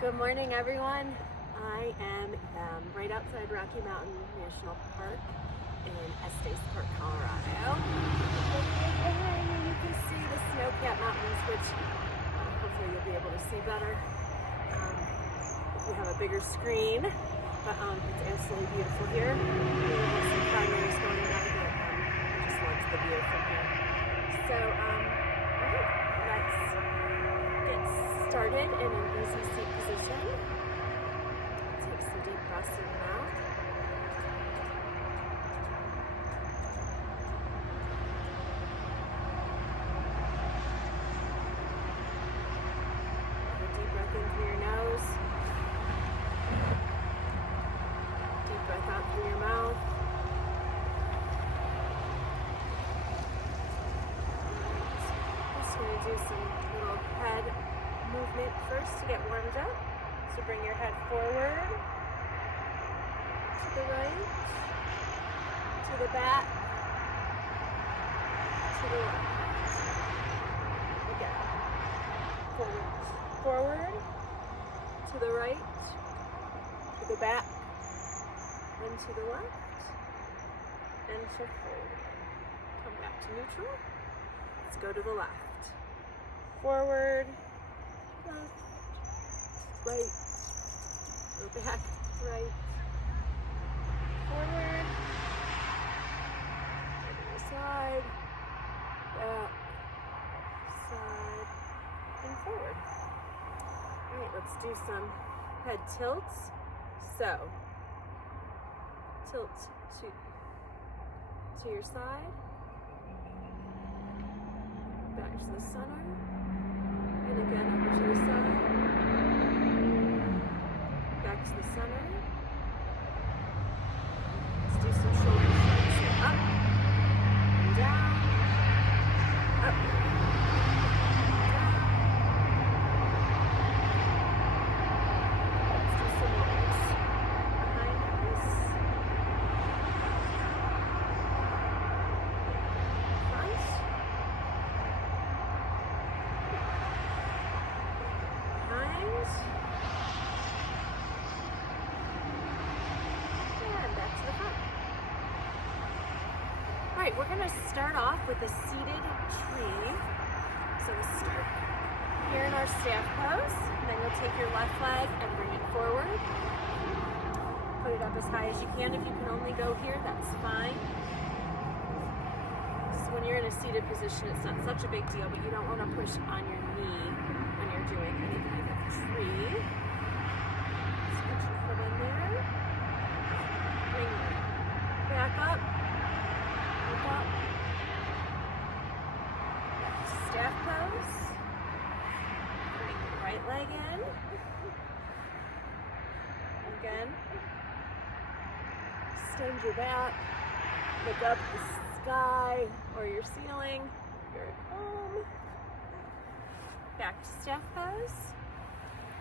Good morning, everyone. I am right outside Rocky Mountain National Park in Estes Park, Colorado. And you can see the snow-capped mountains, which hopefully you'll be able to see better if you have a bigger screen. But it's absolutely beautiful here. We have some car noise going on, but I just loved the view from here. So, let's get started in an easy seat position. Take some deep breaths in and out. A deep breath in through your nose. Deep breath out through your mouth. Just going to do some little head movement first to get warmed up. So bring your head forward, to the right, to the back, to the left. Again. Forward, to the right, to the back, then to the left, and to forward. Come back to neutral. Let's go to the left. Forward, left, right, go back, right, forward, other side, back, side, and forward. All right, let's do some head tilts. So, tilt to your side, back to the center, and again over to the side, back to the center. Let's do some shoulder shrugs here. Up, and down, up, down. Let's do some legs behind us. Front. And back to the front. All right, we're going to start off with a seated tree. So we'll start here in our staff pose. Then you'll take your left leg and bring it forward. Put it up as high as you can. If you can only go here, that's fine. So when you're in a seated position, it's not such a big deal, but you don't want to push on your knee when you're doing any kind of tree. Just put your foot in there. Bring it back up. Look up. Back to staff pose. Bring your right leg in. Again. Extend your back. Look up at the sky or your ceiling. You're at home. Back to staff pose.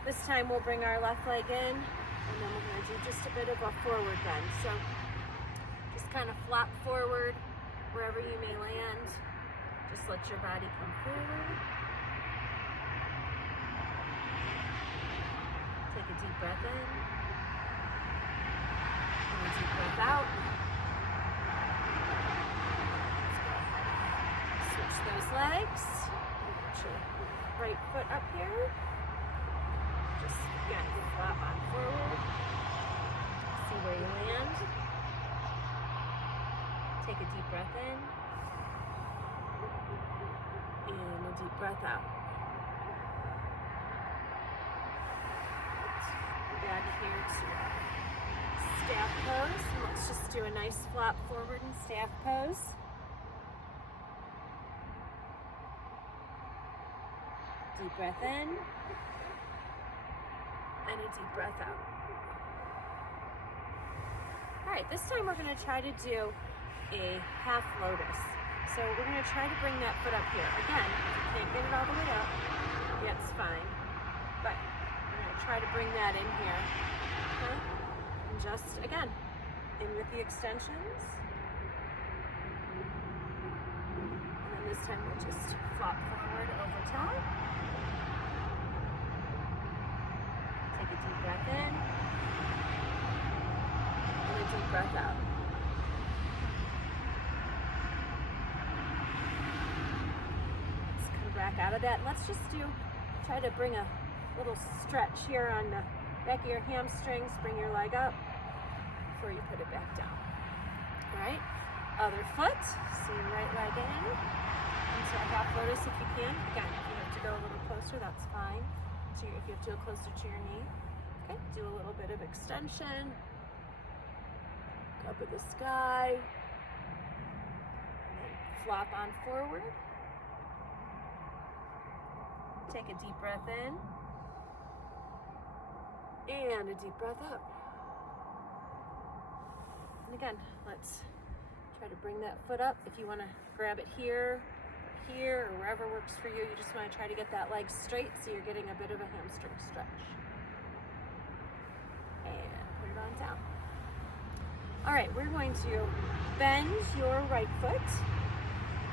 This time we'll bring our left leg in, and then we're going to do just a bit of a forward bend. So just kind of flop forward wherever you may land. Just let your body come forward. Take a deep breath in. And a deep breath out. Switch those legs. Put your right foot up here. Just again, flop on forward. See where you land. Take a deep breath in. And a deep breath out. Back here to staff pose. And let's just do a nice flop forward in staff pose. Deep breath in. And a deep breath out. All right, this time we're going to try to do a half lotus. So we're going to try to bring that foot up here. Again, if you can't get it all the way up, that's fine. But we're going to try to bring that in here. Okay? And just, again, in with the extensions. And then this time we'll just flop forward over top. breath in. And a deep breath out. Let's come back out of that. Let's just try to bring a little stretch here on the back of your hamstrings. Bring your leg up before you put it back down. All right, other foot. So your right leg in. Into a half lotus if you can. Again, if you have to go a little closer, that's fine. So if you have to go closer to your knee. Okay, do a little bit of extension. Look up at the sky. And then flop on forward. Take a deep breath in. And a deep breath out. And again, let's try to bring that foot up. If you want to grab it here, or wherever works for you, you just want to try to get that leg straight so you're getting a bit of a hamstring stretch. And put it on down. All right, we're going to bend your right foot.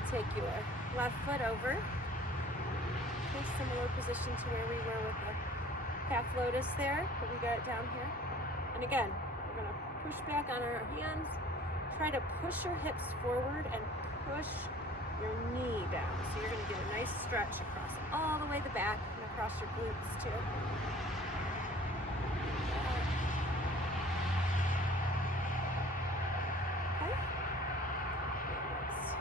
Take your left foot over. Okay, similar position to where we were with the half lotus there, but we got it down here. And again, we're going to push back on our hands. Try to push your hips forward and push your knee down. So you're going to get a nice stretch across all the way the back and across your glutes too. Okay. Let's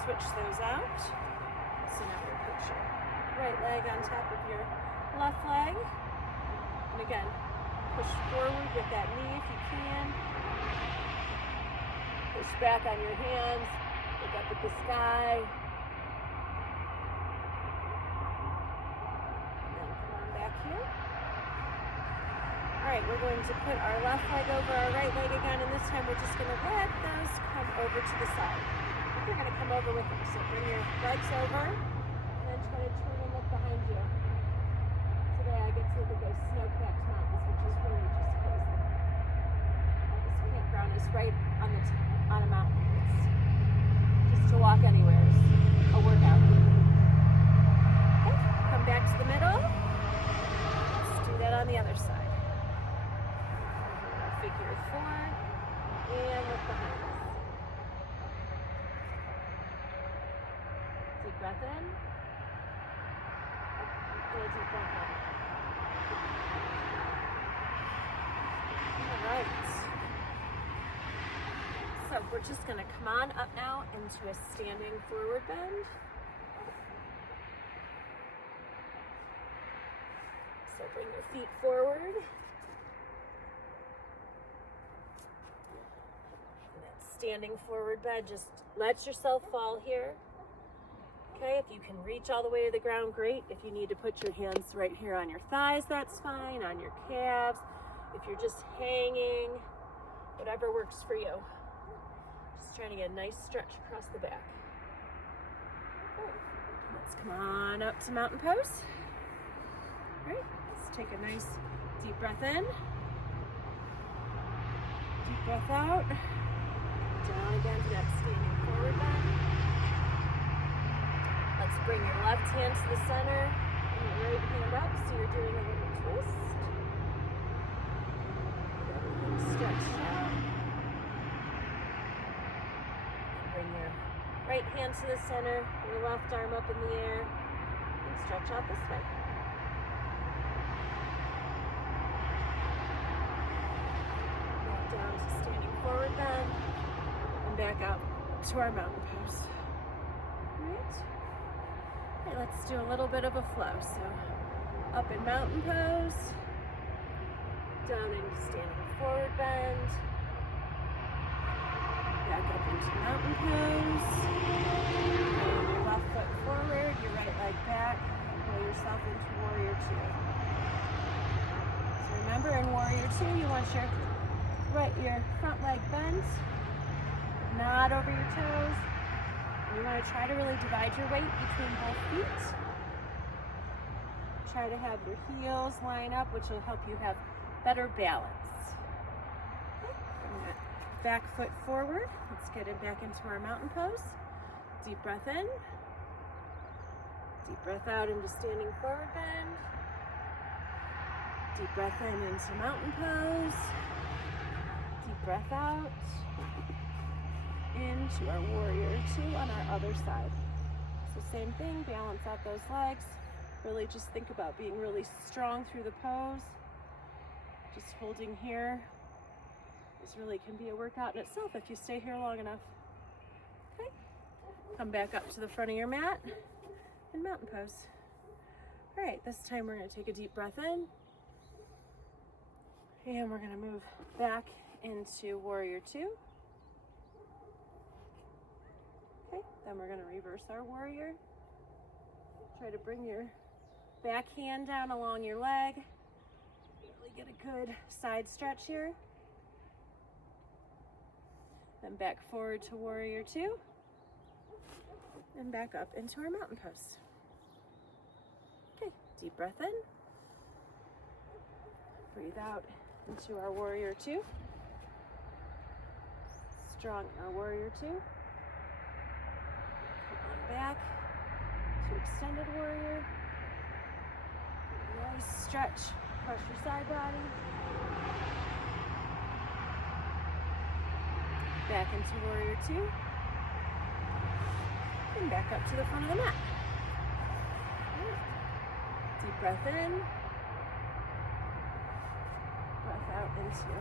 switch those out. So now we'll put your right leg on top of your left leg. And again, push forward with that knee if you can. Push back on your hands. Look up at the sky. And then come on back here. All right, we're going to put our left leg over our right leg again, and this time we're just going to let those come over to the side. You're going to come over with them. So bring your legs over, and then try to turn and look behind you. Today I get to look at those snow-capped mountains, which is really just crazy. This campground is right on a mountain. To walk anywhere is a workout. Okay, come back to the middle. Let's do that on the other side. Figure 4 and look behind us. Deep breath in and a deep breath out. All right. So we're just going to come on up now into a standing forward bend. So bring your feet forward. And that standing forward bend, just let yourself fall here. Okay, if you can reach all the way to the ground, great. If you need to put your hands right here on your thighs, that's fine, on your calves. If you're just hanging, whatever works for you. Trying to get a nice stretch across the back. Okay. Let's come on up to mountain pose. All right, let's take a nice deep breath in. Deep breath out. Down again to that standing forward bend. Let's bring your left hand to the center and your right hand up so you're doing a little twist. Everything stretched out. Bring your right hand to the center, your left arm up in the air, and stretch out this way. Back down to standing forward bend, and back up to our mountain pose. All right, let's do a little bit of a flow. So up in mountain pose, down into standing forward bend, back up into mountain pose. Your left foot forward, your right leg back. Pull yourself into warrior 2. So remember, in warrior 2, you want your front leg bent, not over your toes. And you want to try to really divide your weight between both feet. Try to have your heels line up, which will help you have better balance. Bring that back foot forward. Let's get it back into our mountain pose. Deep breath in. Deep breath out into standing forward bend. Deep breath in into mountain pose. Deep breath out into our warrior two on our other side. So same thing, balance out those legs. Really just think about being really strong through the pose. Just holding here. This really can be a workout in itself if you stay here long enough. Okay, come back up to the front of your mat and mountain pose. All right, this time we're gonna take a deep breath in. And we're gonna move back into warrior two. Okay, then we're gonna reverse our warrior. Try to bring your back hand down along your leg. Really get a good side stretch here. Then back forward to warrior two. And back up into our mountain pose. Okay, deep breath in. Breathe out into our warrior two. Strong in our warrior two. Come on back to extended warrior. Nice stretch across your side body. Back into warrior two. And back up to the front of the mat. Deep breath in. Breath out into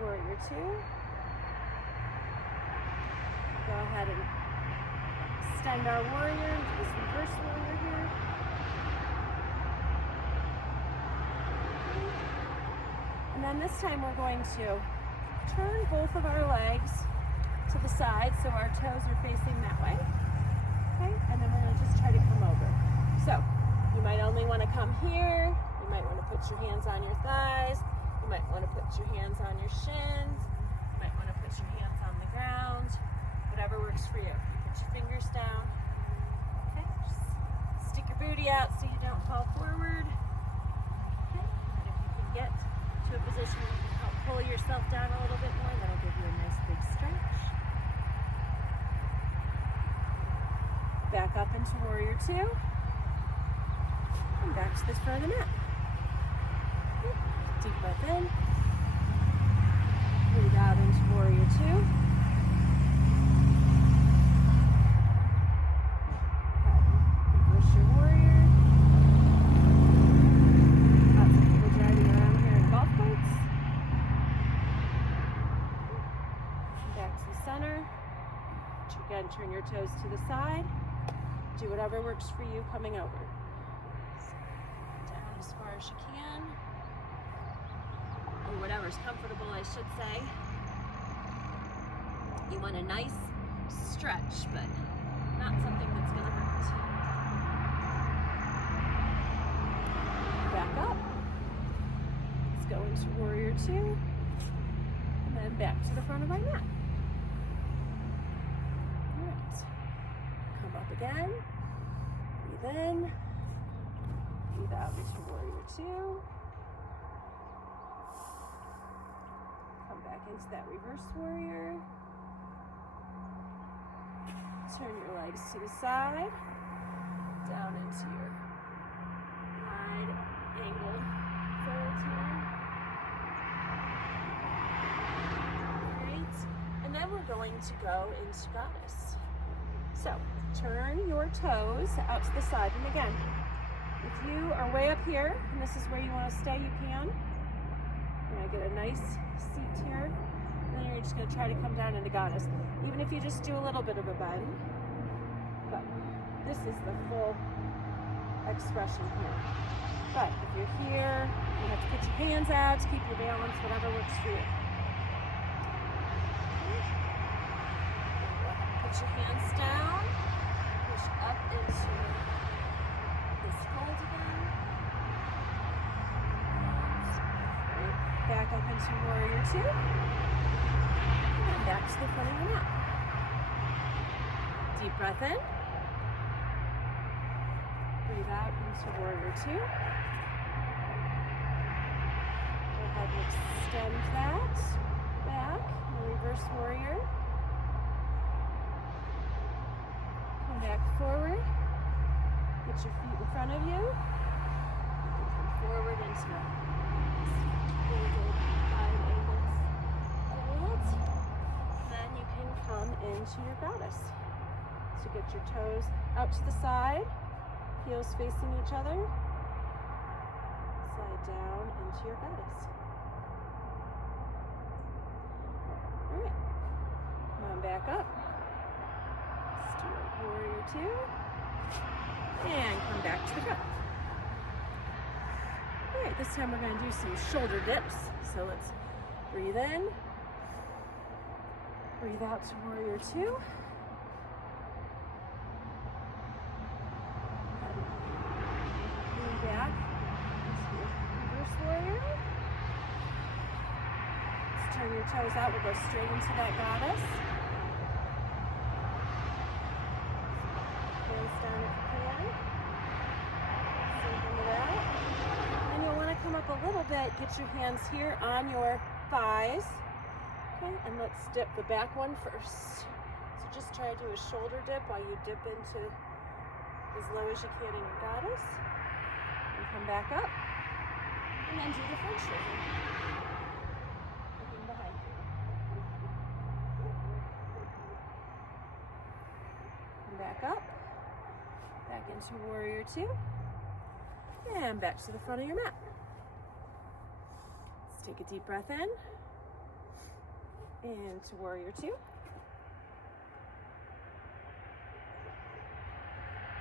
warrior two. Go ahead and extend our warrior into this reverse warrior here. And then this time we're going to turn both of our legs to the side so our toes are facing that way. Okay, and then we're going to just try to come over. So you might only want to come here. You might want to put your hands on your thighs. You might want to put your hands on your shins. You might want to put your hands on the ground. Whatever works for you. You put your fingers down. Okay, just stick your booty out so you don't fall forward. Okay, and if you can get to a position where you can help pull yourself down a little bit more, that'll give you a nice big stretch. Back up into warrior two. And back to the front of the mat. Okay. Deep breath in. Breathe out into warrior two. Reverse your warrior. Lots of people driving around here in golf carts. Back to the center. Again, turn your toes to the side. Do whatever works for you coming over. Down as far as you can. Or whatever's comfortable, I should say. You want a nice stretch, but not something that's going to hurt. Back up. Let's go into warrior two. And then back to the front of my mat. All right. Come up again. Breathe in. Breathe out into warrior two. Come back into that reverse warrior. Turn your legs to the side. Down into your wide angle fold here. Great. And then we're going to go into goddess. So turn your toes out to the side. And again, if you are way up here and this is where you want to stay, you can. You're going to get a nice seat here. And then you're just going to try to come down into goddess. Even if you just do a little bit of a bend. But this is the full expression here. But if you're here, you have to put your hands out to keep your balance, whatever works for you. Put your hands down. Push up into this fold again. Right. Back up into warrior two. And back to the front of your mat. Deep breath in. Breathe out into warrior two. Go ahead and extend that back. Reverse warrior. Come back forward. Get your feet in front of you. You can come forward into into your goddess. So get your toes out to the side, heels facing each other. Slide down into your goddess. All right, come on back up. Let's do a warrior two. And come back to the front. All right, this time we're going to do some shoulder dips. So let's breathe in, breathe out to warrior two. Lean back into reverse warrior. Let's turn your toes out. We'll go straight into that goddess. Hands down if you can. Sink into that. And you'll want to come up a little bit. Get your hands here on your thighs. Okay, and let's dip the back one first. So just try to do a shoulder dip while you dip into as low as you can in your goddess. And come back up. And then do the front shoulder. Looking behind you. Come back up. Back into warrior two. And back to the front of your mat. Let's take a deep breath in. Into warrior two.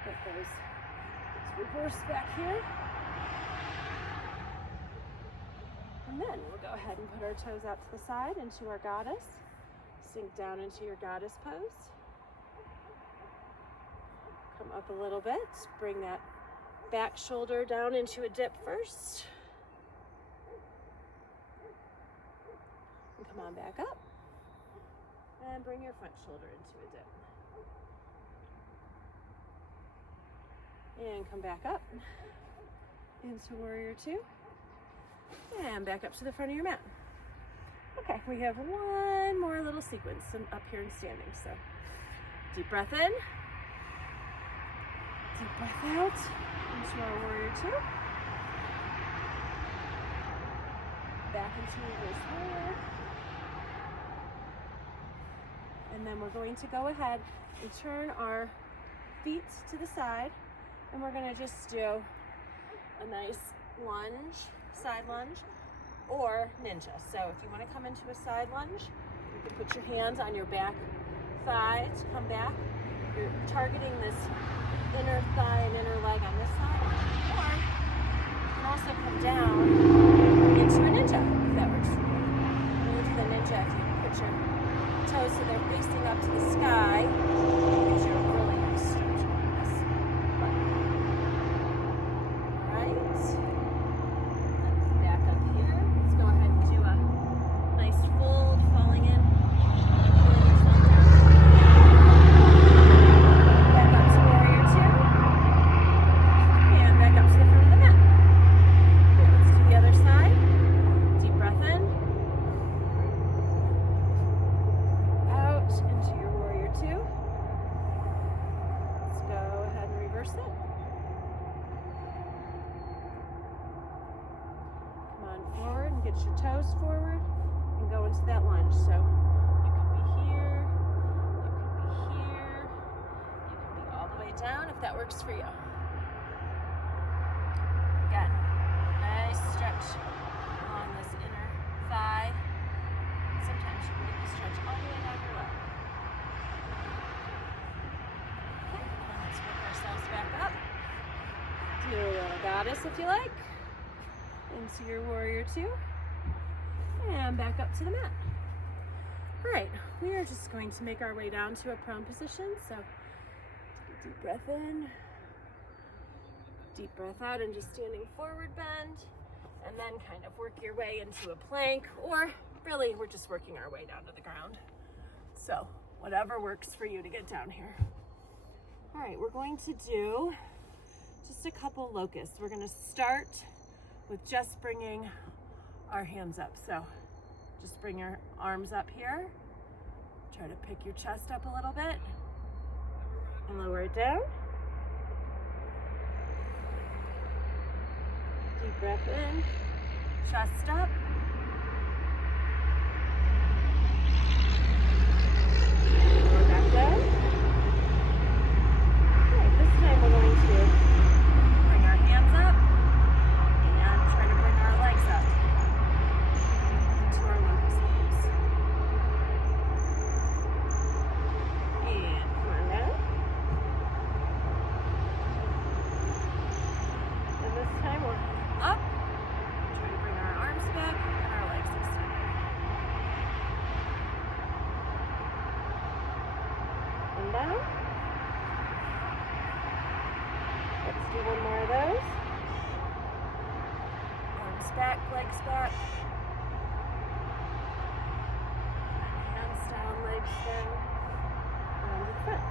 Get those. Let's reverse back here. And then we'll go ahead and put our toes out to the side into our goddess. Sink down into your goddess pose. Come up a little bit. Bring that back shoulder down into a dip first. And come on back up. And bring your front shoulder into a dip. And come back up into warrior two. And back up to the front of your mat. Okay, we have one more little sequence up here and standing. So deep breath in. Deep breath out into our warrior two. Back into reverse warrior. And then we're going to go ahead and turn our feet to the side. And we're going to just do a nice lunge, side lunge, or ninja. So if you want to come into a side lunge, you can put your hands on your back thigh to come back. You're targeting this inner thigh and inner leg on this side. Or you can also come down into a ninja, if that works for you. When you do the ninja, if you put your toes so they're facing up to the sky, gives you a really nice stretch on this leg. All right. Let's back up here. Let's go ahead and do a nice fold, falling in, pulling yourself down. Back up to warrior two. And back up to the front of the mat. Okay, let's do the other side. Deep breath in. Out into your warrior two. Let's go ahead and reverse it. Come on forward and get your toes forward and go into that lunge. So you can be here, you can be here, you can be all the way down if that works for you. Again, nice stretch along this inner thigh. Sometimes you can get the stretch all the way down your leg. Okay, let's work ourselves back up. Do a little goddess if you like. Into your warrior two. And back up to the mat. All right, we are just going to make our way down to a prone position. So take a deep breath in. Deep breath out and just standing forward bend. And then kind of work your way into a plank, or really we're just working our way down to the ground. So whatever works for you to get down here. All right, we're going to do just a couple locusts. We're going to start with just bringing our hands up. So just bring your arms up here. Try to pick your chest up a little bit and lower it down. Deep breath in, chest up. Lower back down. Let's do one more of those. Arms back, legs back. Hands down, legs down. And to the front.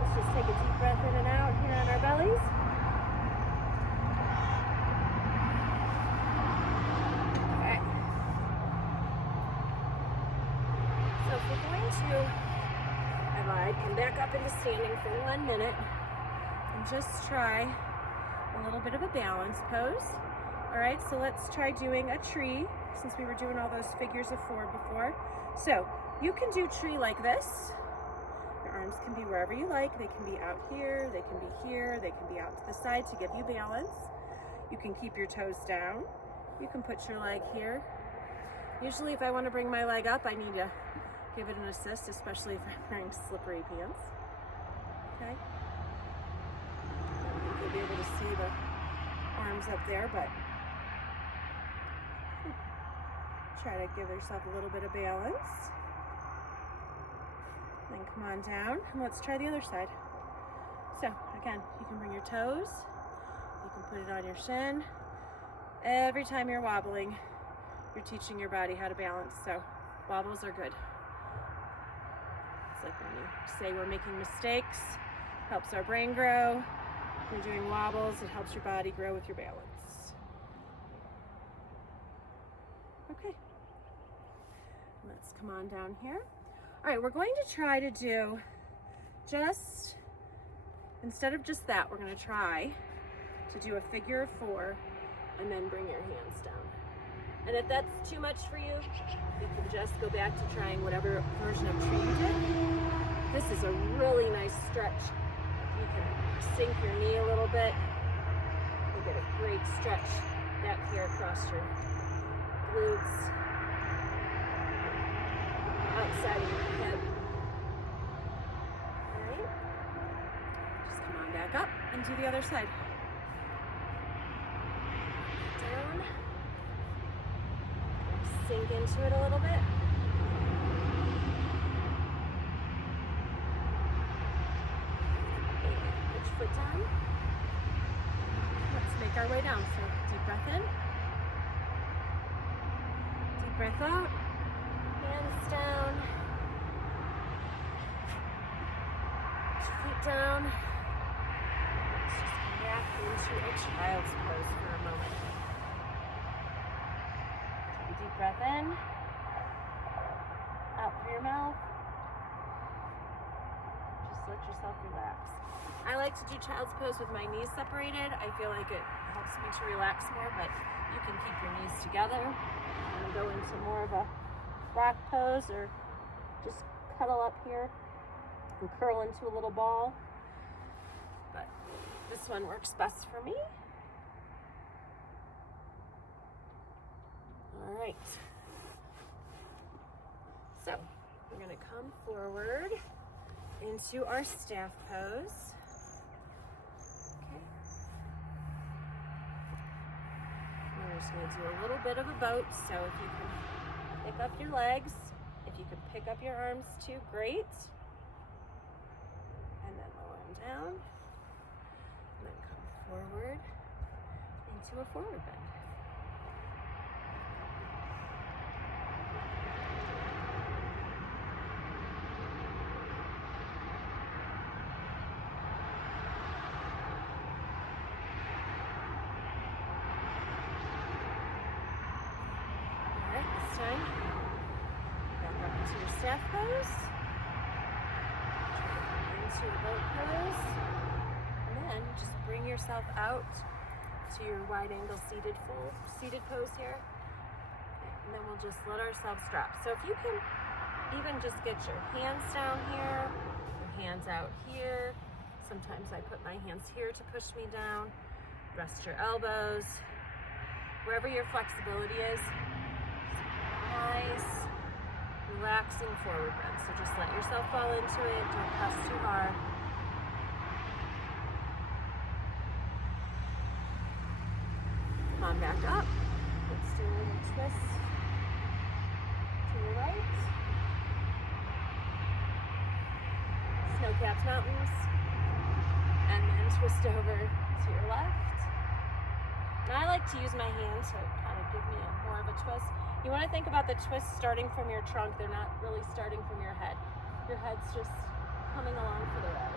Let's just take a deep breath in and out here on our bellies. Okay. So if we're going to, I come back up into standing for 1 minute and just try a little bit of a balance pose. All right, so let's try doing a tree since we were doing all those figures of 4 before. So you can do tree like this. Your arms can be wherever you like. They can be out here, they can be here, they can be out to the side to give you balance. You can keep your toes down. You can put your leg here. Usually if I want to bring my leg up, I need to give it an assist, especially if I'm wearing slippery pants. Okay? I don't think you'll be able to see the arms up there, but try to give yourself a little bit of balance. Then come on down, and let's try the other side. So again, you can bring your toes, you can put it on your shin. Every time you're wobbling, you're teaching your body how to balance, so wobbles are good. It's like when you say we're making mistakes, helps our brain grow. When you're doing wobbles, it helps your body grow with your balance. Okay, let's come on down here. All right, we're going to try to do just, instead of just that, we're going to try to do a figure of 4 and then bring your hands down. And if that's too much for you, you can just go back to trying whatever version of tree you did. This is a really nice stretch. You can sink your knee a little bit. You get a great stretch back here across your glutes, outside of your hip. All right. Just come on back up and do the other side. Down. Sink into it a little bit. And put your foot down. Let's make our way down. So deep breath in. Deep breath out. Hands down. Put your feet down. Let's just come back into a child's pose for a moment. Take a deep breath in. Out through your mouth. Just let yourself relax. I like to do child's pose with my knees separated. I feel like it helps me to relax more, but you can keep your knees together and go into more of a back pose, or just cuddle up here and curl into a little ball. But this one works best for me. All right. So we're going to come forward into our staff pose. Okay. We're just going to do a little bit of a boat. So if you can pick up your legs. If you can pick up your arms too, great. And then lower them down. And then come forward into a forward bend. Staff pose, into the boat pose, and then just bring yourself out to your wide angle seated pose here, and then we'll just let ourselves drop. So if you can even just get your hands down here, your hands out here. Sometimes I put my hands here to push me down. Rest your elbows, wherever your flexibility is. Nice. Relaxing forward bend. So just let yourself fall into it. Don't press too hard. Come on back up. Let's do a little twist to the right. snow-capped mountains, and then twist over to your left. And I like to use my hand to kind of give me more of a twist. You want to think about the twists starting from your trunk. They're not really starting from your head. Your head's just coming along for the ride.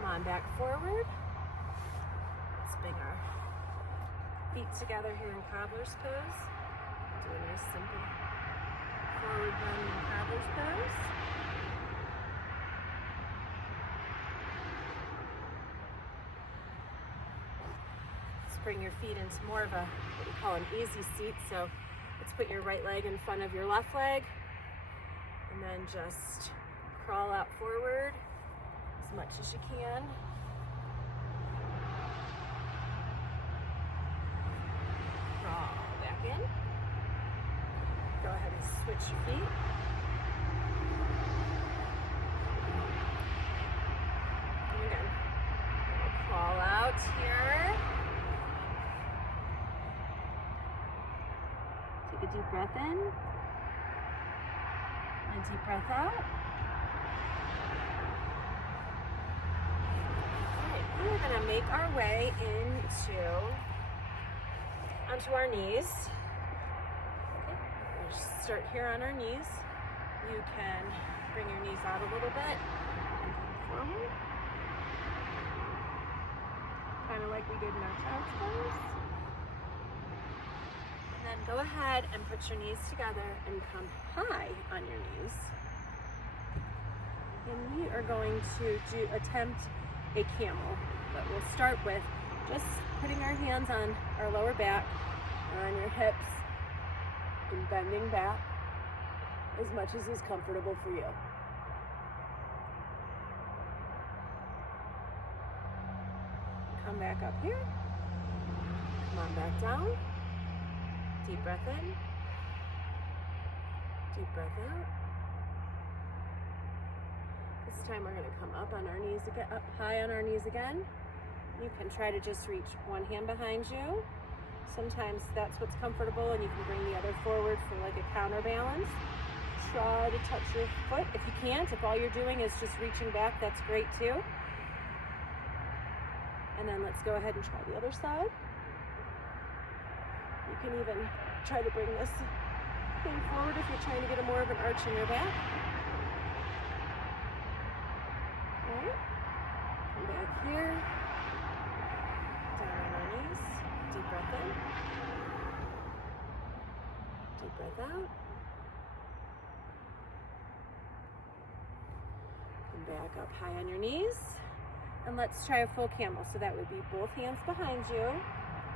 Come on, back forward. Let's bring our feet together here in cobbler's pose. Do a nice simple forward bend in cobbler's pose. Let's bring your feet into more of a what we call an easy seat. So let's put your right leg in front of your left leg, and then just crawl out forward as much as you can. Crawl back in. Go ahead and switch your feet. And again, we'll crawl out here. Take a deep breath in and deep breath out. We're going to make our way onto our knees. Okay. We'll start here on our knees. You can bring your knees out a little bit and come forward. Kind of like we did in our child's pose. And then go ahead and put your knees together and come high on your knees. And we are going to attempt a camel, but we'll start with just putting our hands on our lower back or on your hips and bending back as much as is comfortable for you. Come back up here. Come on back down. Deep breath in. Deep breath out. This time we're going to come up on our knees again, up high on our knees again. You can try to just reach one hand behind you. Sometimes that's what's comfortable, and you can bring the other forward for like a counterbalance. Try to touch your foot. If you can't, if all you're doing is just reaching back, that's great too. And then let's go ahead and try the other side. You can even try to bring this thing forward if you're trying to get more of an arch in your back. Come back here, down on our knees, deep breath in, deep breath out, come back up high on your knees, and let's try a full camel. So that would be both hands behind you,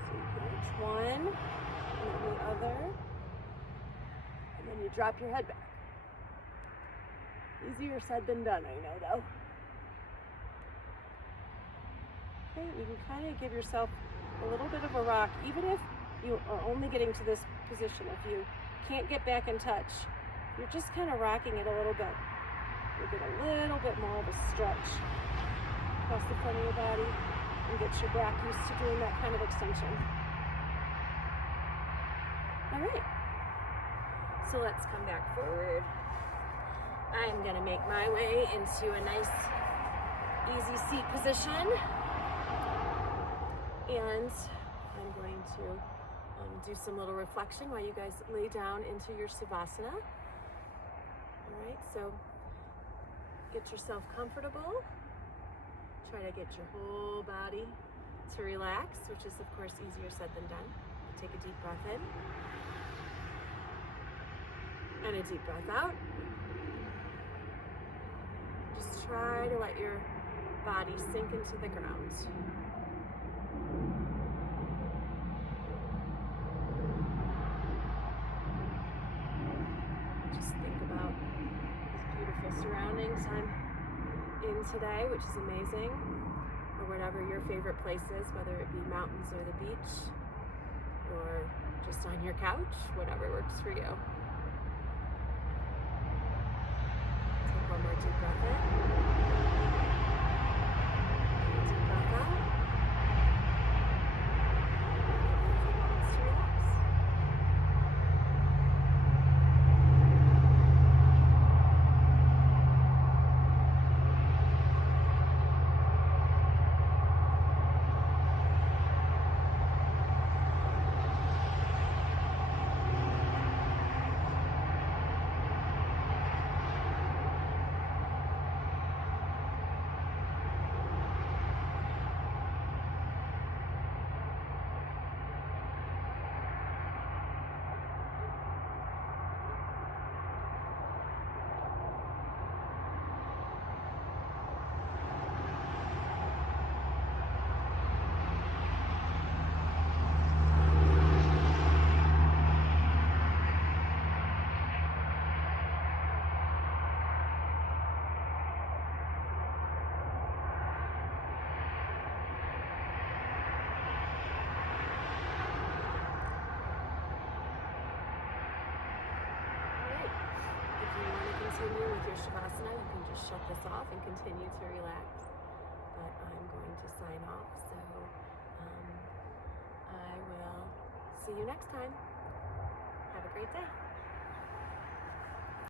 so you can reach one, and then the other, and then you drop your head back. Easier said than done, I know though. You can kind of give yourself a little bit of a rock, even if you are only getting to this position. If you can't get back in touch, you're just kind of rocking it a little bit. You get a little bit more of a stretch across the front of your body and get your back used to doing that kind of extension. All right, so let's come back forward. I am going to make my way into a nice, easy seat position. And I'm going to do some little reflection while you guys lay down into your Savasana. All right, so get yourself comfortable. Try to get your whole body to relax, which is of course easier said than done. Take a deep breath in and a deep breath out. Just try to let your body sink into the ground. Just think about these beautiful surroundings I'm in today, which is amazing, or whatever your favorite place is, whether it be mountains or the beach, or just on your couch, whatever works for you. Take one more deep breath in. Deep breath out. Give you a few moments to relax. continue with your Shavasana, you can just shut this off and continue to relax. But I'm going to sign off, so I will see you next time. Have a great day.